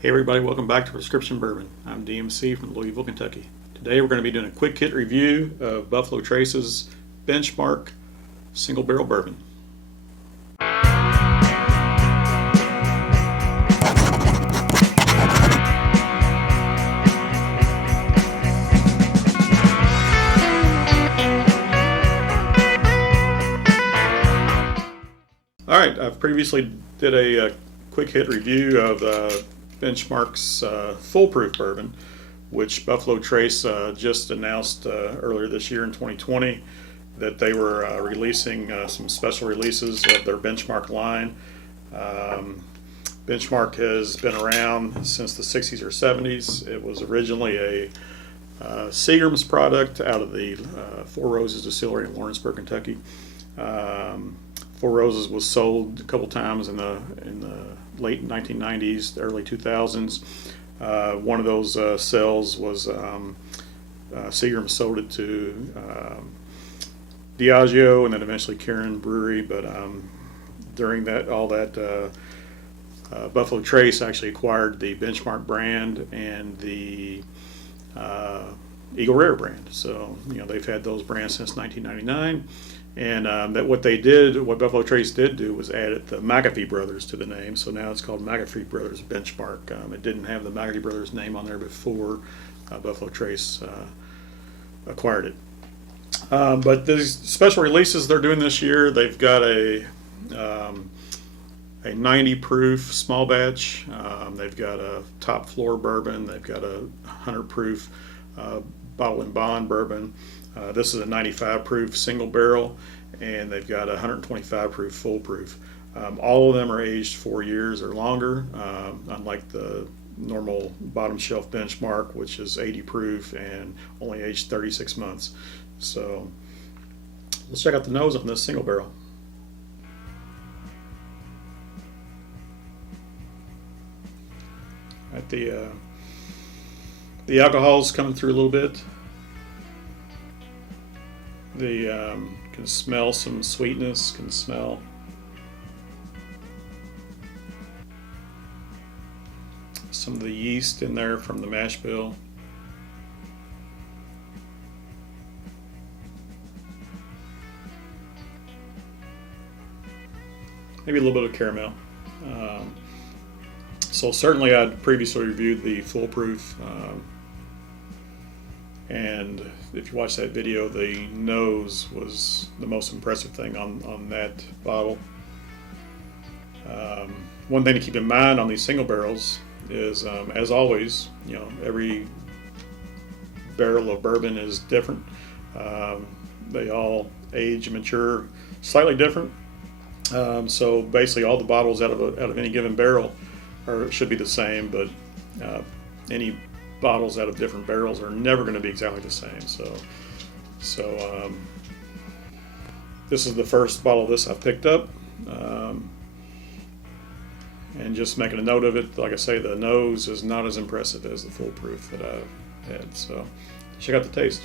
Hey everybody, welcome back to Prescription Bourbon. I'm DMC from Louisville, Kentucky. Today we're going to be doing a quick hit review of Buffalo Trace's Benchmark Single Barrel Bourbon. Alright, I've previously did a quick hit review of Benchmark's Foolproof Bourbon, which Buffalo Trace just announced earlier this year in 2020 that they were releasing some special releases of their Benchmark line. Benchmark has been around since the 60s or 70s. It was originally a Seagram's product out of the Four Roses Distillery in Lawrenceburg, Kentucky. Four Roses was sold a couple times in the late 1990s, early 2000s. One of those sales was Seagram sold it to Diageo and then eventually Kirin Brewery. But during all that, Buffalo Trace actually acquired the Benchmark brand and the Eagle Rare brand. So they've had those brands since 1999. And what Buffalo Trace did do was added the McAfee Brothers to the name, so now it's called McAfee Brothers Benchmark. It didn't have the McAfee Brothers name on there before Buffalo Trace acquired it. But these special releases they're doing this year, they've got a 90 proof small batch. They've got a top floor bourbon. They've got a 100 proof bottle and bond bourbon. This is a 95 proof single barrel, and they've got a 125 proof full proof. All of them are aged 4 years or longer, unlike the normal bottom shelf Benchmark, which is 80 proof and only aged 36 months. So let's check out the nose on this single barrel. Right, the alcohol's coming through a little bit. Can smell some sweetness, can smell some of the yeast in there from the mash bill. Maybe a little bit of caramel. So certainly I'd previously reviewed the Foolproof, and if you watch that video, the nose was the most impressive thing on that bottle. One thing to keep in mind on these single barrels is, as always, every barrel of bourbon is different. They all age and mature slightly different. So basically, all the bottles out of any given barrel should be the same, but any bottles out of different barrels are never going to be exactly the same. So this is the first bottle of this I picked up, and just making a note of it. Like I say, the nose is not as impressive as the Foolproof that I've had. So check out the taste.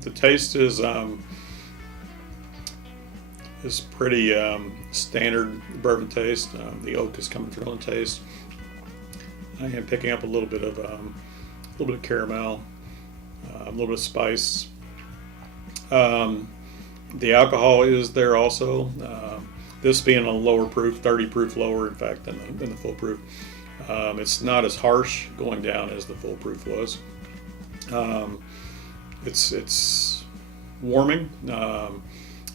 The taste is pretty standard bourbon taste. The oak is coming through on taste. I am picking up a little bit of caramel, a little bit of spice. The alcohol is there also. This being a lower proof, 30 proof lower, in fact, than the Foolproof. It's not as harsh going down as the Foolproof was. It's warming.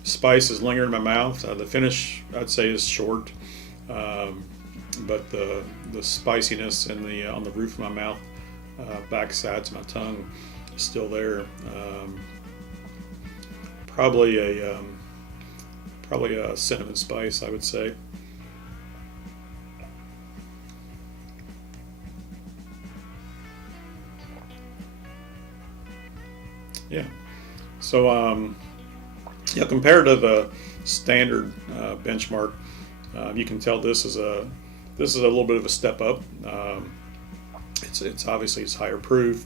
Spice is lingering in my mouth. The finish, I'd say, is short, but the spiciness on the roof of my mouth, back sides of my tongue, is still there. Probably a cinnamon spice, I would say. Yeah. So, compared to the standard Benchmark, you can tell this is a little bit of a step up. It's obviously it's higher proof.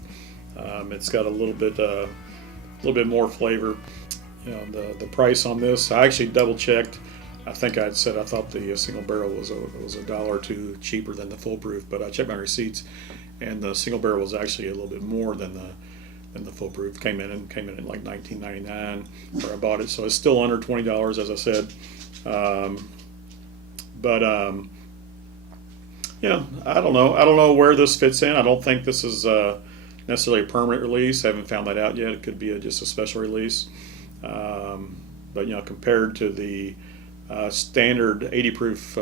It's got a little bit more flavor. You know, the price on this, I actually double checked. I think I'd said I thought the single barrel was a dollar or two cheaper than the full proof, but I checked my receipts, and the single barrel was actually a little bit more than the full proof. Came in at like $19.99 where I bought it, so it's still under $20, as I said. Yeah, I don't know. I don't know where this fits in. I don't think this is necessarily a permanent release. I haven't found that out yet. It could be just a special release. But you know, compared to the standard 80 proof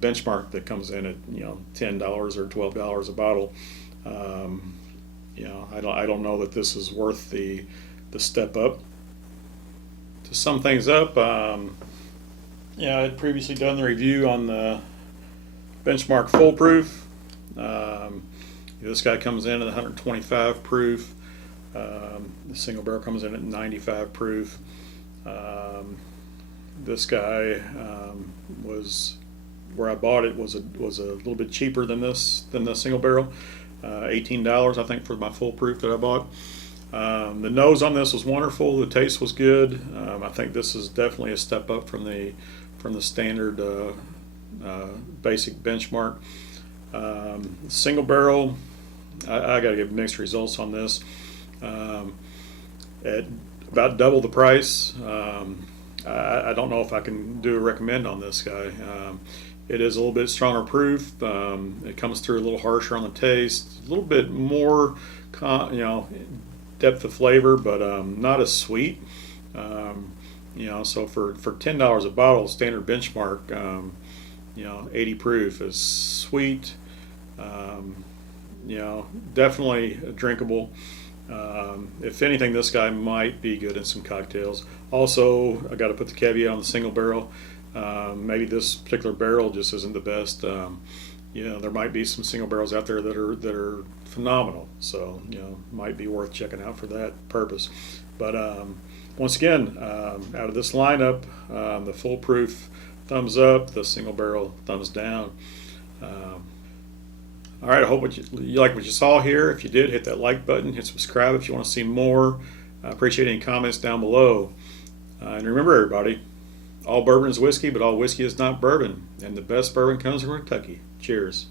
benchmark that comes in at, you know, $10 or $12 a bottle, you know, I don't know that this is worth the step up. To sum things up, yeah, I had previously done the review on the benchmark full proof. This guy comes in at 125 proof. The single barrel comes in at 95 proof. This guy was, where I bought it was a little bit cheaper than the single barrel, $18 I think for my full proof that I bought. The nose on this was wonderful. The taste was good. I think this is definitely a step up from the standard basic benchmark. Single barrel, I got to give mixed results on this. At about double the price, I don't know if I can do a recommend on this guy. It is a little bit stronger proof. It comes through a little harsher on the taste, a little bit more, you know, depth of flavor, but not as sweet. You know, so for $10 a bottle, standard benchmark, you know, 80 proof is sweet. You know, definitely drinkable. If anything, this guy might be good in some cocktails. Also, I got to put the caveat on the single barrel. Maybe this particular barrel just isn't the best. You know, there might be some single barrels out there that are phenomenal. So, you know, might be worth checking out for that purpose. But once again, out of this lineup, the full proof thumbs up, the single barrel thumbs down. All right, I hope you like what you saw here. If you did, hit that like button, hit subscribe if you want to see more. I appreciate any comments down below. And remember, everybody, all bourbon is whiskey, but all whiskey is not bourbon. And the best bourbon comes from Kentucky. Cheers.